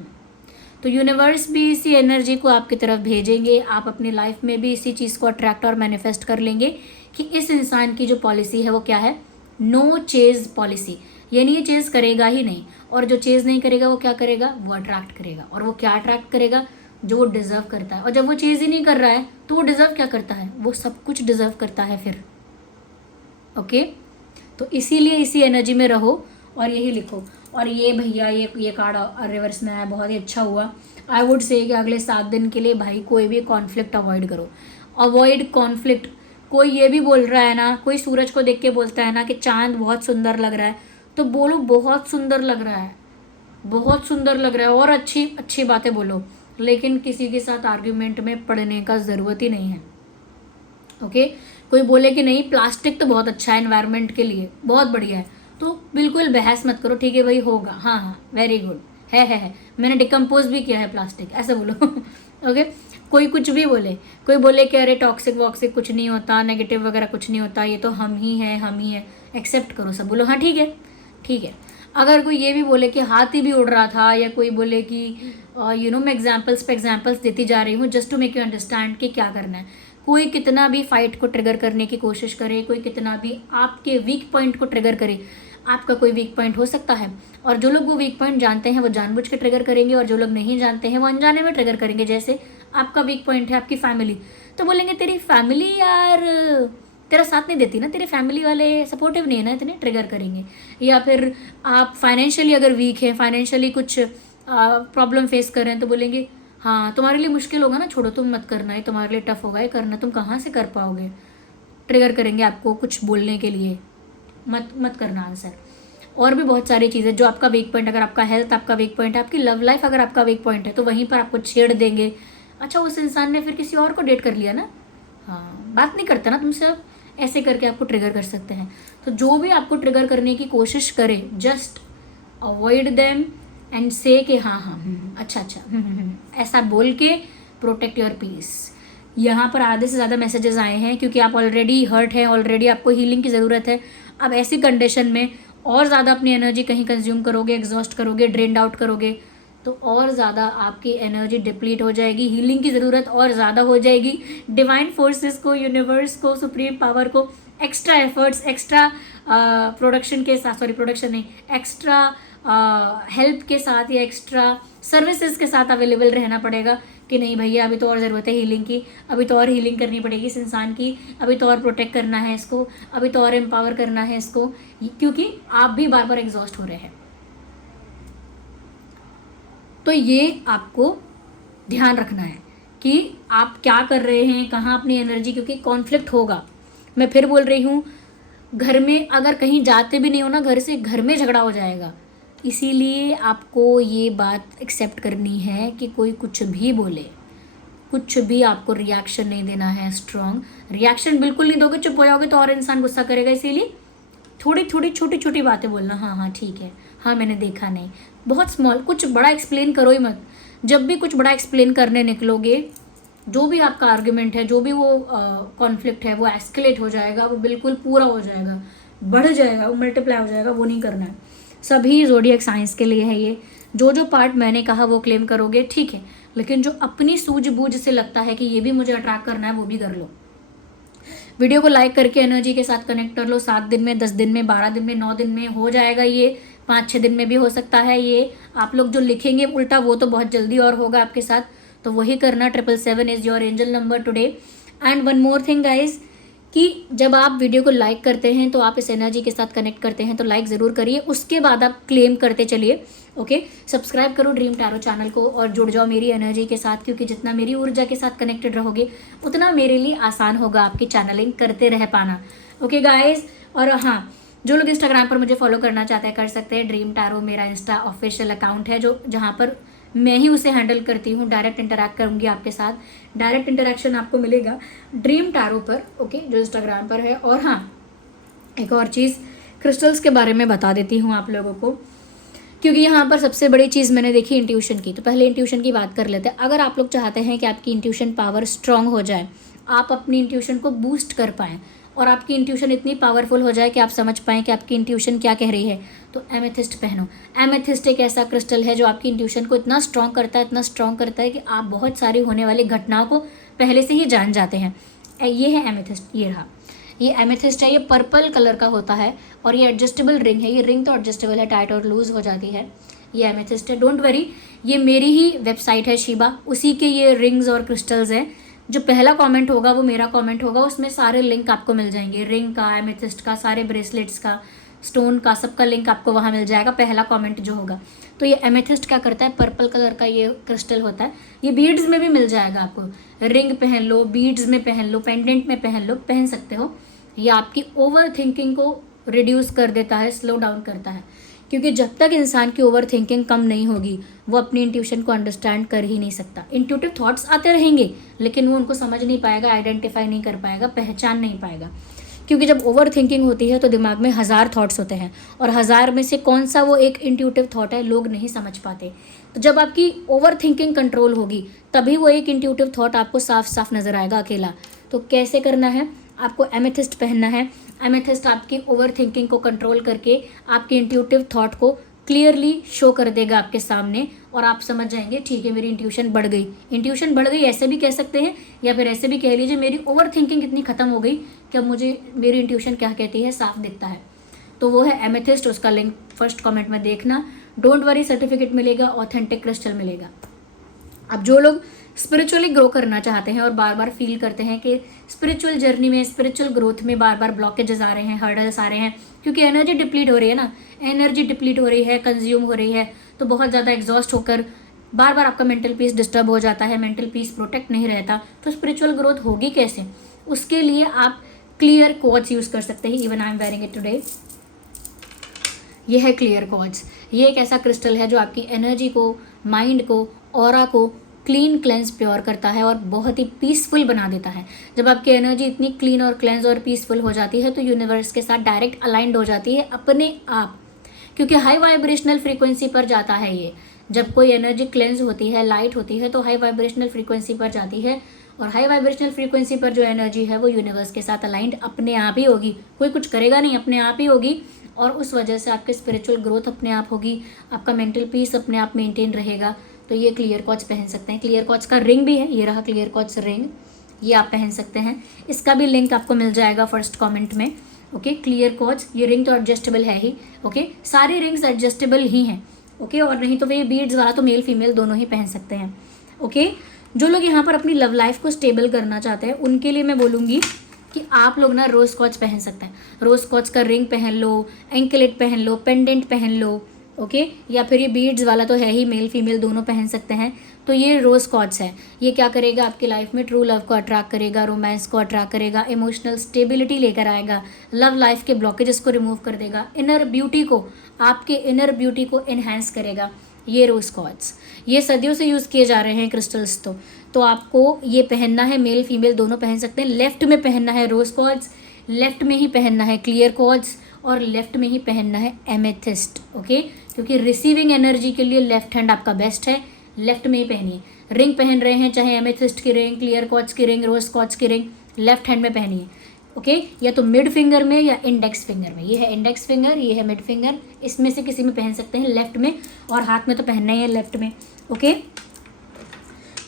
तो यूनिवर्स भी इसी एनर्जी को आपकी तरफ भेजेंगे, आप अपनी लाइफ में भी इसी चीज़ को अट्रैक्ट और मैनिफेस्ट कर लेंगे कि इस इंसान की जो पॉलिसी है वो क्या है, नो चेज पॉलिसी। यानी ये चेज करेगा ही नहीं, और जो चेज नहीं करेगा वो क्या करेगा, वो अट्रैक्ट करेगा। और वो क्या अट्रैक्ट करेगा, जो वो डिज़र्व करता है। और जब वो चीज़ ही नहीं कर रहा है तो वो डिज़र्व क्या करता है, वो सब कुछ डिज़र्व करता है फिर, ओके। तो इसीलिए इसी एनर्जी में रहो और यही लिखो। और ये भैया ये कार्ड रिवर्स में आया, बहुत ही अच्छा हुआ। आई वुड से कि अगले 7 दिन के लिए भाई कोई भी कॉन्फ्लिक्ट अवॉइड करो, अवॉइड कॉन्फ्लिक्ट। कोई ये भी बोल रहा है ना, कोई सूरज को देख के बोलता है ना कि चांद बहुत सुंदर लग रहा है, तो बोलो बहुत सुंदर लग रहा है, बहुत सुंदर लग रहा है, और अच्छी अच्छी बातें बोलो, लेकिन किसी के साथ आर्ग्यूमेंट में पड़ने का ज़रूरत ही नहीं है। ओके कोई बोले कि नहीं प्लास्टिक तो बहुत अच्छा है एनवायरनमेंट के लिए, बहुत बढ़िया है, तो बिल्कुल बहस मत करो, ठीक है भाई होगा, हाँ हाँ वेरी गुड है, मैंने डिकम्पोज भी किया है प्लास्टिक, ऐसा बोलो। ओके कोई कुछ भी बोले, कोई बोले कि अरे टॉक्सिक वॉक्सिक कुछ नहीं होता, नेगेटिव वगैरह कुछ नहीं होता, ये तो हम ही हैं, एक्सेप्ट करो सब, बोलो हाँ ठीक है ठीक है। अगर कोई ये भी बोले कि हाथी भी उड़ रहा था, या कोई बोले कि मैं एग्जाम्पल्स पे एग्जाम्पल्स देती जा रही हूँ just to make you understand कि क्या करना है। कोई कितना भी फाइट को ट्रिगर करने की कोशिश करे, कोई कितना भी आपके वीक पॉइंट को ट्रिगर करे, आपका कोई वीक पॉइंट हो सकता है, और जो लोग वो वीक पॉइंट जानते हैं वो जानबूझ के ट्रिगर करेंगे, और जो लोग नहीं जानते हैं वो अनजाने में ट्रिगर करेंगे। जैसे आपका वीक पॉइंट है आपकी फैमिली, तो बोलेंगे तेरी फैमिली यार तेरा साथ नहीं देती ना, तेरे फैमिली वाले सपोर्टिव नहीं है ना, इतने ट्रिगर करेंगे। या फिर आप फाइनेंशियली अगर वीक है, फाइनेंशियली कुछ प्रॉब्लम फेस कर रहे हैं, तो बोलेंगे हाँ तुम्हारे लिए मुश्किल होगा ना, छोड़ो तुम मत करना, ये तुम्हारे लिए टफ होगा ये करना, तुम कहाँ से कर पाओगे, ट्रिगर करेंगे आपको कुछ बोलने के लिए, मत करना आंसर। और भी बहुत सारी चीज़ें जो आपका वीक पॉइंट, अगर आपका हेल्थ आपका वीक पॉइंट है, आपकी लव लाइफ अगर आपका वीक पॉइंट है, तो वहीं पर आपको छेड़ देंगे। अच्छा उस इंसान ने फिर किसी और को डेट कर लिया ना, हाँ बात नहीं करता ना तुमसे, अब ऐसे करके आपको ट्रिगर कर सकते हैं। तो जो भी आपको ट्रिगर करने की कोशिश करे, जस्ट अवॉइड देम एंड से कि हाँ हाँ अच्छा ऐसा बोल के प्रोटेक्ट योर पीस। यहाँ पर आधे से ज़्यादा मैसेजेस आए हैं क्योंकि आप ऑलरेडी हर्ट हैं, ऑलरेडी आपको हीलिंग की ज़रूरत है। अब ऐसी कंडीशन में और ज़्यादा अपनी एनर्जी कहीं कंज्यूम करोगे, एग्जॉस्ट करोगे, ड्रेन्ड आउट करोगे, तो और ज़्यादा आपकी एनर्जी डिप्लीट हो जाएगी, हीलिंग की ज़रूरत और ज़्यादा हो जाएगी। डिवाइन फोर्सेस को, यूनिवर्स को, सुप्रीम पावर को एक्स्ट्रा एफर्ट्स, एक्स्ट्रा प्रोडक्शन के साथ, सॉरी प्रोडक्शन नहीं, एक्स्ट्रा हेल्प के साथ या एक्स्ट्रा सर्विसेज के साथ अवेलेबल रहना पड़ेगा कि नहीं भैया अभी तो और ज़रूरत है हीलिंग की, अभी तो और हीलिंग करनी पड़ेगी इस इंसान की, अभी तो और प्रोटेक्ट करना है इसको, अभी तो और एम्पावर करना है इसको, क्योंकि आप भी बार बार एग्जॉस्ट हो रहे हैं। तो ये आपको ध्यान रखना है कि आप क्या कर रहे हैं, कहाँ अपनी एनर्जी, क्योंकि कॉन्फ्लिक्ट होगा। मैं फिर बोल रही हूँ, घर में अगर कहीं जाते भी नहीं हो ना घर से, घर में झगड़ा हो जाएगा। इसीलिए आपको ये बात एक्सेप्ट करनी है कि कोई कुछ भी बोले, कुछ भी आपको रिएक्शन नहीं देना है, स्ट्रॉन्ग रिएक्शन बिल्कुल नहीं दोगे, चुप हो जाओगे तो और इंसान गुस्सा करेगा। इसीलिए थोड़ी थोड़ी छोटी छोटी बातें बोलना, हाँ हाँ ठीक है, हाँ मैंने देखा नहीं, बहुत स्मॉल, कुछ बड़ा एक्सप्लेन करो ही मत। जब भी कुछ बड़ा एक्सप्लेन करने निकलोगे, जो भी आपका आर्ग्यूमेंट है, जो भी वो कॉन्फ्लिक्ट है, वो एस्केलेट हो जाएगा, वो बिल्कुल पूरा हो जाएगा, बढ़ जाएगा, वो मल्टीप्लाई हो जाएगा, वो नहीं करना है। सभी ज़ोडिएक साइंस के लिए है ये। जो पार्ट मैंने कहा वो क्लेम करोगे ठीक है, लेकिन जो अपनी सूझबूझ से लगता है कि ये भी मुझे अट्रैक्ट करना है, वो भी कर लो। वीडियो को लाइक करके एनर्जी के साथ कनेक्ट कर लो। 7 दिन में, 10 दिन में, 12 दिन में, 9 दिन में हो जाएगा ये, 5-6 दिन में भी हो सकता है ये। आप लोग जो लिखेंगे उल्टा वो तो बहुत जल्दी और होगा आपके साथ, तो वही करना। 777 is your angel number today. And one more thing guys, कि जब आप वीडियो को लाइक करते हैं तो आप इस एनर्जी के साथ कनेक्ट करते हैं, तो लाइक ज़रूर करिए, उसके बाद आप क्लेम करते चलिए। ओके सब्सक्राइब करो ड्रीम टैरो चैनल को और जुड़ जाओ मेरी एनर्जी के साथ, क्योंकि जितना मेरी ऊर्जा के साथ कनेक्टेड रहोगे उतना मेरे लिए आसान होगा आपकी चैनलिंग करते रह पाना। ओके गाइज, और हाँ जो लोग इंस्टाग्राम पर मुझे फॉलो करना चाहते हैं कर सकते हैं। ड्रीम टैरो मेरा इंस्टा ऑफिशियल अकाउंट है, जो जहाँ पर मैं ही उसे हैंडल करती हूँ। डायरेक्ट इंटरैक्ट करूँगी आपके साथ, डायरेक्ट इंटरैक्शन आपको मिलेगा ड्रीम टैरो पर, ओके जो इंस्टाग्राम पर है। और हाँ एक और चीज़, क्रिस्टल्स के बारे में बता देती हूँ आप लोगों को, क्योंकि यहाँ पर सबसे बड़ी चीज़ मैंने देखी इंट्यूशन की। तो पहले इंट्यूशन की बात कर लेते हैं। अगर आप लोग चाहते हैं कि आपकी इंट्यूशन पावर स्ट्रांग हो जाए, आप अपनी इंट्यूशन को बूस्ट कर पाएँ और आपकी इंट्यूशन इतनी पावरफुल हो जाए कि आप समझ पाएँ कि आपकी इंट्यूशन क्या कह रही है, तो एमेथिस्ट पहनो। एमेथिस्ट एक ऐसा क्रिस्टल है जो आपकी इंट्यूशन को इतना स्ट्रांग करता है, इतना स्ट्रांग करता है कि आप बहुत सारी होने वाली घटनाओं को पहले से ही जान जाते हैं। ये है एमेथिस्ट, ये रहा, ये एमेथिस्ट है। ये पर्पल कलर का होता है और ये एडजस्टेबल रिंग है। ये रिंग तो एडजस्टेबल है, टाइट और लूज हो जाती है। ये एमेथिस्ट है, डोंट वरी, ये मेरी ही वेबसाइट है शिबा, उसी के ये रिंग्स और क्रिस्टल्स हैं। जो पहला कमेंट होगा वो मेरा कमेंट होगा, उसमें सारे लिंक आपको मिल जाएंगे, रिंग का, एमेथिस्ट का, सारे ब्रेसलेट्स का, स्टोन का सबका लिंक आपको वहाँ मिल जाएगा, पहला कमेंट जो होगा। तो ये एमेथिस्ट क्या करता है, पर्पल कलर का ये क्रिस्टल होता है, ये बीड्स में भी मिल जाएगा आपको, रिंग पहन लो, बीड्स में पहन लो, पेंडेंट में पहन लो, पहन सकते हो। ये आपकी ओवर थिंकिंग को रिड्यूस कर देता है, स्लो डाउन करता है, क्योंकि जब तक इंसान की ओवर थिंकिंग कम नहीं होगी वो अपनी इंट्यूशन को अंडरस्टैंड कर ही नहीं सकता। इंट्यूटिव थॉट्स आते रहेंगे लेकिन वो उनको समझ नहीं पाएगा, आइडेंटिफाई नहीं कर पाएगा, पहचान नहीं पाएगा, क्योंकि जब ओवर थिंकिंग होती है तो दिमाग में 1000 थॉट्स होते हैं और 1000 में से कौन सा वो एक इंट्यूटिव थॉट है लोग नहीं समझ पाते। तो जब आपकी ओवर थिंकिंग कंट्रोल होगी तभी वो एक इंट्यूटिव थॉट आपको साफ साफ नजर आएगा अकेला। तो कैसे करना है, आपको एमेथिस्ट पहनना है। एमेथिस्ट आपकी ओवर थिंकिंग को कंट्रोल करके आपके इंट्यूटिव थॉट को क्लियरली शो कर देगा आपके सामने और आप समझ जाएंगे ठीक है मेरी इंट्यूशन बढ़ गई। इंट्यूशन बढ़ गई ऐसे भी कह सकते हैं, या फिर ऐसे भी कह लीजिए मेरी ओवर थिंकिंग इतनी खत्म हो गई कि अब मुझे मेरी इंट्यूशन क्या कहती है साफ दिखता है। तो वो है एमेथिस्ट, उसका लिंक फर्स्ट कमेंट में देखना। डोंट वरी, सर्टिफिकेट मिलेगा, ऑथेंटिक क्रिस्टल मिलेगा। अब जो लोग स्पिरिचुअली ग्रो करना चाहते हैं और बार बार फील करते हैं कि स्पिरिचुअल जर्नी में, स्पिरिचुअल ग्रोथ में बार बार ब्लॉकेजेस आ रहे हैं, हर्डल्स आ रहे हैं, क्योंकि एनर्जी डिप्लीट हो रही है ना, एनर्जी डिप्लीट हो रही है, कंज्यूम हो रही है, तो बहुत ज़्यादा एग्जॉस्ट होकर बार बार आपका मेंटल पीस डिस्टर्ब हो जाता है, मेंटल पीस प्रोटेक्ट नहीं रहता, तो स्पिरिचुअल ग्रोथ होगी कैसे? उसके लिए आप क्लियर क्वार्ट्ज यूज़ कर सकते हैं। Even I am wearing it today. ये है क्लियर क्वार्ट्ज। ये एक ऐसा क्रिस्टल है जो आपकी एनर्जी को, माइंड को, ऑरा को क्लीन, क्लेंस, प्योर करता है और बहुत ही पीसफुल बना देता है। जब आपकी एनर्जी इतनी क्लीन और क्लेंस और पीसफुल हो जाती है तो यूनिवर्स के साथ डायरेक्ट अलाइंड हो जाती है अपने आप, क्योंकि हाई वाइब्रेशनल फ्रीक्वेंसी पर जाता है ये। जब कोई एनर्जी क्लेंस होती है, लाइट होती है, तो हाई वाइब्रेशनल फ्रीक्वेंसी पर जाती है और हाई वाइब्रेशनल फ्रीक्वेंसी पर जो एनर्जी है वो यूनिवर्स के साथ अलाइंड अपने आप ही होगी, कोई कुछ करेगा नहीं, अपने आप ही होगी। और उस वजह से आपकी स्पिरिचुअल ग्रोथ अपने आप होगी, आपका मेंटल पीस अपने आप मेंटेन रहेगा। तो ये क्लियर क्वार्ट्ज पहन सकते हैं। क्लियर क्वार्ट्ज का रिंग भी है, ये रहा क्लियर क्वार्ट्ज रिंग, ये आप पहन सकते हैं। इसका भी लिंक आपको मिल जाएगा फर्स्ट कमेंट में। ओके, क्लियर क्वार्ट्ज, ये रिंग तो एडजस्टेबल है ही। ओके, सारी रिंग्स एडजस्टेबल ही हैं। ओके, और नहीं तो वे बीड्स वाला तो मेल फीमेल दोनों ही पहन सकते हैं। ओके, जो लोग यहाँ पर अपनी लव लाइफ को स्टेबल करना चाहते हैं उनके लिए मैं बोलूँगी कि आप लोग ना रोज क्वार्ट्ज पहन सकते हैं। रोज क्वार्ट्ज का रिंग पहन लो, एंकलेट पहन लो, पेंडेंट पहन लो। ओके, या फिर ये बीड्स वाला तो है ही, मेल फीमेल दोनों पहन सकते हैं। तो ये रोज क्वार्ट्ज है। ये क्या करेगा, आपकी लाइफ में ट्रू लव को अट्रैक्ट करेगा, रोमांस को अट्रैक्ट करेगा, इमोशनल स्टेबिलिटी लेकर आएगा, लव लाइफ के ब्लॉकेजेस को रिमूव कर देगा, इनर ब्यूटी को, आपके इनर ब्यूटी को इन्हेंस करेगा। ये रोज क्वार्ट्ज, ये सदियों से यूज़ किए जा रहे हैं क्रिस्टल्स। तो आपको ये पहनना है, मेल फीमेल दोनों पहन सकते हैं। लेफ्ट में पहनना है रोज क्वार्ट्ज, लेफ्ट में ही पहनना है क्लियर क्वार्ट्ज और लेफ्ट में ही पहनना है एमेथिस्ट। ओके, क्योंकि रिसीविंग एनर्जी के लिए लेफ्ट हैंड आपका बेस्ट है, लेफ्ट में ही पहनिए। रिंग पहन रहे हैं, चाहे एमेथिस्ट की रिंग, क्लियर क्वार्ट्ज की रिंग, रोज क्वार्ट्ज की रिंग, लेफ्ट हैंड में पहनिए। ओके, या तो मिड फिंगर में या इंडेक्स फिंगर में। ये है इंडेक्स फिंगर, ये है मिड फिंगर, इसमें से किसी में पहन सकते हैं, लेफ्ट में, और हाथ में तो पहनना ही है लेफ्ट में। ओके,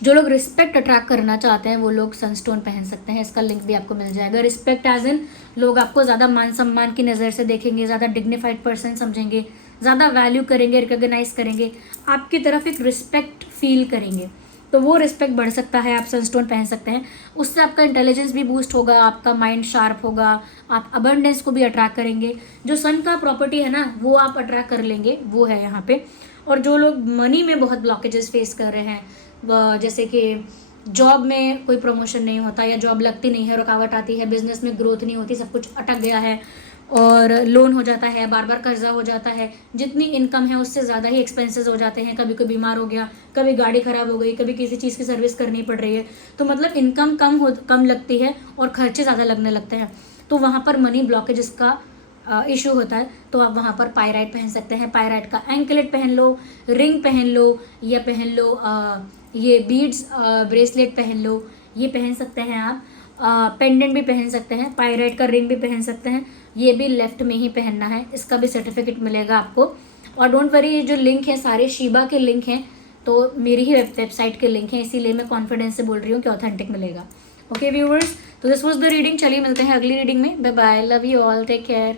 जो लोग रिस्पेक्ट अट्रैक्ट करना चाहते हैं वो लोग सनस्टोन पहन सकते हैं। इसका लिंक भी आपको मिल जाएगा। रिस्पेक्ट एज इन लोग आपको ज़्यादा मान सम्मान की नज़र से देखेंगे, ज़्यादा डिग्निफाइड पर्सन समझेंगे, ज़्यादा वैल्यू करेंगे, रिकॉग्नाइज करेंगे, आपकी तरफ एक रिस्पेक्ट फील करेंगे। तो वो रिस्पेक्ट बढ़ सकता है, आप सनस्टोन पहन सकते हैं। उससे आपका इंटेलिजेंस भी बूस्ट होगा, आपका माइंड शार्प होगा, आप अबंडेंस को भी अट्रैक्ट करेंगे। जो सन का प्रॉपर्टी है ना वो आप अट्रैक्ट कर लेंगे, वो है यहाँ पे। और जो लोग मनी में बहुत ब्लॉकेजेस फेस कर रहे हैं, जैसे कि जॉब में कोई प्रमोशन नहीं होता या जॉब लगती नहीं है, रुकावट आती है, बिजनेस में ग्रोथ नहीं होती, सब कुछ अटक गया है और लोन हो जाता है, बार बार कर्जा हो जाता है, जितनी इनकम है उससे ज़्यादा ही एक्सपेंसेस हो जाते हैं, कभी कोई बीमार हो गया, कभी गाड़ी ख़राब हो गई, कभी किसी चीज़ की सर्विस करनी पड़ रही है, तो मतलब इनकम कम लगती है और खर्चे ज़्यादा लगने लगते हैं। तो वहाँ पर मनी ब्लॉकेज का इशू होता है। तो आप वहाँ पर पायराइट पहन सकते हैं। पायराइट का एंकलेट पहन लो, रिंग पहन लो, या पहन लो ये बीड्स ब्रेसलेट पहन लो, ये पहन सकते हैं आप। पेंडेंट भी पहन सकते हैं, पायराइट का रिंग भी पहन सकते हैं। ये भी लेफ्ट में ही पहनना है, इसका भी सर्टिफिकेट मिलेगा आपको। और डोंट वरी, ये जो लिंक है सारे शिबा के लिंक हैं, तो मेरी ही वेबसाइट के लिंक हैं, इसीलिए मैं कॉन्फिडेंस से बोल रही हूँ कि ऑथेंटिक मिलेगा। ओके व्यूवर्स, तो दिस वाज द रीडिंग। चलिए मिलते हैं अगली रीडिंग में। Bye bye, love you all, take care.